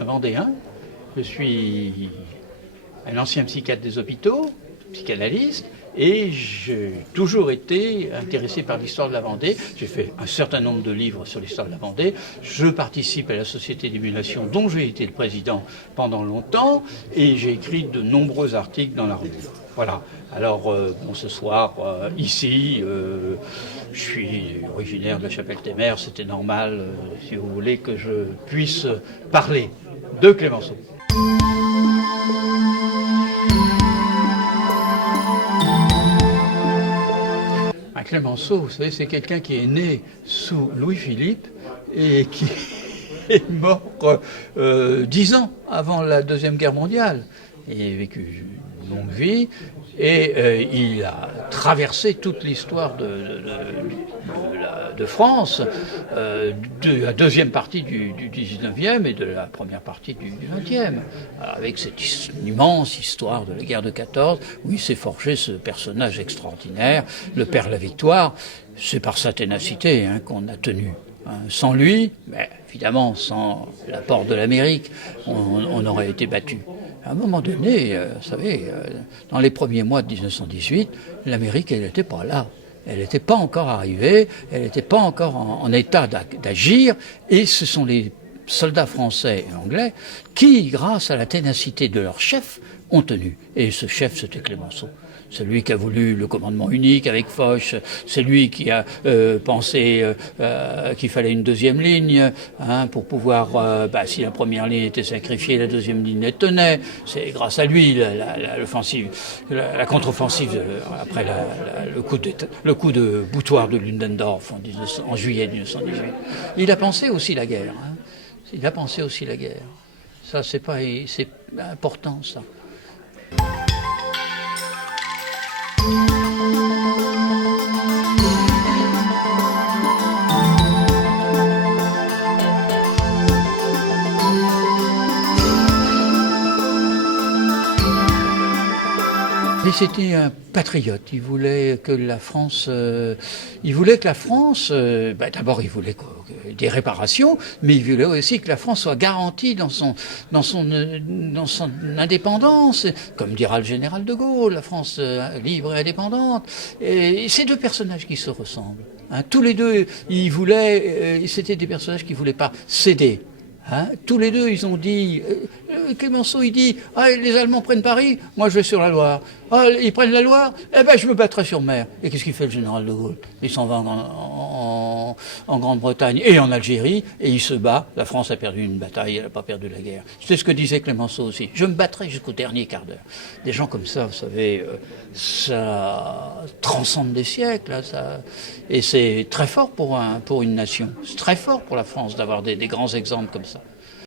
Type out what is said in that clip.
un Vendéen. Je suis un ancien psychiatre des hôpitaux, psychanalyste, et j'ai toujours été intéressé par l'histoire de la Vendée. J'ai fait un certain nombre de livres sur l'histoire de la Vendée. Je participe à la Société d'émulation dont j'ai été le président pendant longtemps, et j'ai écrit de nombreux articles dans la revue. Voilà. Alors, bon, ce soir, ici, je suis originaire de la Chapelle-Témère, c'était normal, si vous voulez, que je puisse parler de Clémenceau. Clémenceau, vous savez, c'est quelqu'un qui est né sous Louis-Philippe et qui est mort 10 ans avant la Deuxième Guerre mondiale. Il a vécu une longue vie et il a traversé toute l'histoire de France, de la deuxième partie du 19e et de la première partie du 20e, avec cette immense histoire de la guerre de 14, où il s'est forgé ce personnage extraordinaire, le Père La Victoire. C'est par sa ténacité qu'on a tenu. Sans lui, mais évidemment sans l'apport de l'Amérique, on aurait été battu. À un moment donné, vous savez, dans les premiers mois de 1918, l'Amérique, elle n'était pas là. Elle n'était pas encore arrivée, elle n'était pas encore en état d'agir, et ce sont les soldats français et anglais qui, grâce à la ténacité de leur chef, ont tenu. Et ce chef, c'était Clémenceau. C'est lui qui a voulu le commandement unique avec Foch, c'est lui qui a pensé qu'il fallait une deuxième ligne pour pouvoir, si la première ligne était sacrifiée, la deuxième ligne elle tenait. C'est grâce à lui la contre-offensive après le coup de boutoir de Ludendorff en juillet 1918. Il a pensé aussi la guerre. Il a pensé aussi la guerre. Ça, c'est important, ça. Et c'était un patriote. Il voulait que la France, d'abord il voulait des réparations, mais il voulait aussi que la France soit garantie dans son indépendance, comme dira le général de Gaulle, la France libre et indépendante. Et ces deux personnages qui se ressemblent. Tous les deux, c'était des personnages qui voulaient pas céder. Tous les deux, ils ont dit, Clémenceau, il dit, les Allemands prennent Paris, moi je vais sur la Loire. Ils prennent la Loire, je me battrai sur mer. Et qu'est-ce qu'il fait le général de Gaulle? Il s'en va en Grande-Bretagne et en Algérie, et il se bat. La France a perdu une bataille, elle n'a pas perdu la guerre. C'est ce que disait Clémenceau aussi. Je me battrai jusqu'au dernier quart d'heure. Des gens comme ça, vous savez, ça transcende des siècles. Et c'est très fort pour une nation. C'est très fort pour la France d'avoir des grands exemples comme ça.